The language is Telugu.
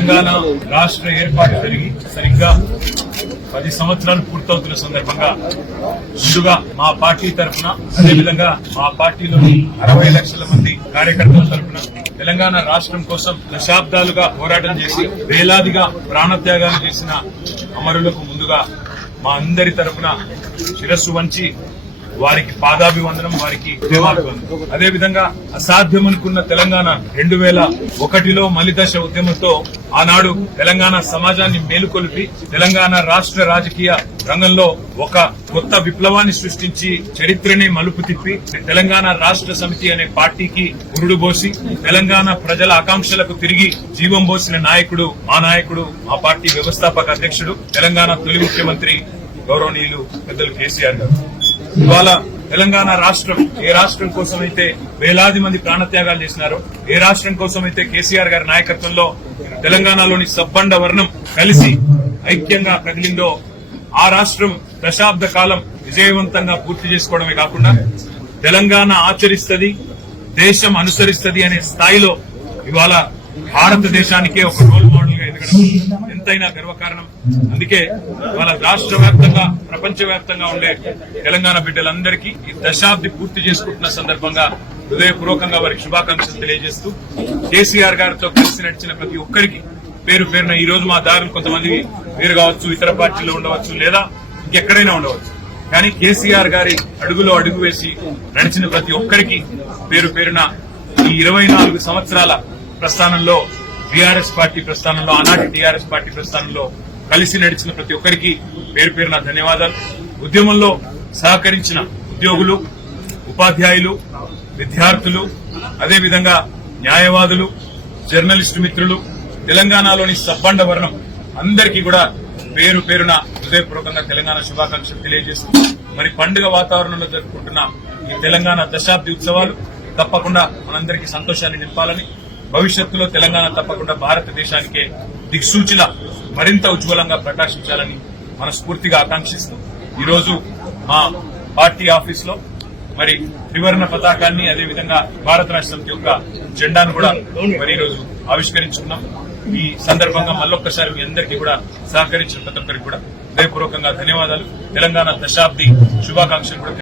తెలంగాణ రాష్ట్ర ఏర్పాటు జరిగి సరిగ్గా 10 సంవత్సరాలు పూర్తవుతున్న సందర్భంగా ముందుగా మా పార్టీ తరఫున అదేవిధంగా మా పార్టీలోని 60 లక్షల మంది కార్యకర్తల తరఫున తెలంగాణ రాష్ట్రం కోసం దశాబ్దాలుగా పోరాటం చేసి వేలాదిగా ప్రాణత్యాగాలు చేసిన అమరులకు ముందుగా మా అందరి తరఫున శిరస్సు వంచి వారికి పాదాభివందనం, వారికి ప్రేమాభివందనం. అదేవిధంగా అసాధ్యమనుకున్న తెలంగాణ 2001లో మలిదశ ఉద్యమంతో ఆనాడు తెలంగాణ సమాజాన్ని మేలుకొల్పి తెలంగాణ రాష్ట్ర రాజకీయ రంగంలో ఒక కొత్త విప్లవాన్ని సృష్టించి చరిత్రనే మలుపు తిప్పి తెలంగాణ రాష్ట్ర సమితి అనే పార్టీకి ఉరుడు పోసి తెలంగాణ ప్రజల ఆకాంక్షలకు తిరిగి జీవం పోసిన నాయకుడు మా పార్టీ వ్యవస్థాపక అధ్యక్షుడు తెలంగాణ తొలి ముఖ్యమంత్రి గౌరవనీయులు పెద్దలు కేసీఆర్ గారు. ఇవాళ తెలంగాణ రాష్ట్రం ఏ రాష్ట్రం కోసమైతే వేలాది మంది ప్రాణత్యాగాలు చేసినారో, ఏ రాష్ట్రం కోసమైతే కేసీఆర్ గారి నాయకత్వంలో తెలంగాణలోని సబ్బండ వర్ణం కలిసి ఐక్యంగా కదిలిందో ఆ రాష్ట్రం దశాబ్ద కాలం విజయవంతంగా పూర్తి చేసుకోవడమే కాకుండా తెలంగాణ ఆచరిస్తుంది, దేశం అనుసరిస్తుంది అనే స్థాయిలో ఇవాళ భారతదేశానికే ఒక రోల్ మోడల్ గా ఎదగడం ఎంతైనా గర్వకారణం. అందుకే ఇవాళ రాష్ట్ర వ్యాప్తంగా ప్రపంచవ్యాప్తంగా ఉండే తెలంగాణ బిడ్డలందరికీ ఈ దశాబ్ది పూర్తి చేసుకుంటున్న సందర్భంగా హృదయపూర్వకంగా వారికి శుభాకాంక్షలు తెలియజేస్తూ కేసీఆర్ గారితో కలిసి నడిచిన ప్రతి ఒక్కరికి పేరు పేరున ఈ రోజు మా దారులు కొంతమంది వేరు కావచ్చు, ఇతర పార్టీలో ఉండవచ్చు, లేదా ఇంకెక్కడైనా ఉండవచ్చు, కానీ కేసీఆర్ గారి అడుగులో అడుగు వేసి నడిచిన ప్రతి ఒక్కరికి పేరు పేరున ఈ 24 సంవత్సరాల ప్రస్థానంలో బీఆర్ఎస్ పార్టీ ప్రస్థానంలో ఆనాటి టీఆర్ఎస్ పార్టీ ప్రస్థానంలో కలిసి నడిచిన ప్రతి ఒక్కరికి పేరు పేరున ధన్యవాదాలు. ఉద్యమంలో సహకరించిన ఉద్యోగులు, ఉపాధ్యాయులు, విద్యార్థులు, అదేవిధంగా న్యాయవాదులు, జర్నలిస్టు మిత్రులు, తెలంగాణలోని సబ్బండ వర్ణం అందరికీ కూడా పేరు పేరున హృదయపూర్వకంగా తెలంగాణ శుభాకాంక్షలు తెలియజేస్తూ మరి పండుగ వాతావరణంలో జరుపుకుంటున్న ఈ తెలంగాణ దశాబ్ది ఉత్సవాలు తప్పకుండా మనందరికీ సంతోషాన్ని నింపాలని, భవిష్యత్తులో తెలంగాణ తప్పకుండా భారతదేశానికే దిక్సూచిలా మరింత ఉజ్వలంగా ప్రకాశించాలని మనస్ఫూర్తిగా ఆకాంక్షిస్తూ ఈరోజు మా పార్టీ ఆఫీస్ లో మరి త్రివర్ణ పతాకాన్ని అదేవిధంగా భారత రాష్ట్ర సమితి యొక్క జెండాను కూడా మరి ఈరోజు ఆవిష్కరించుకున్నాం. ఈ సందర్భంగా మళ్ళొక్కసారి మీ అందరికీ కూడా సహకరించిన ప్రతి ఒక్కరికి కూడా హృదయపూర్వకంగా ధన్యవాదాలు. తెలంగాణ దశాబ్ది శుభాకాంక్షలు కూడా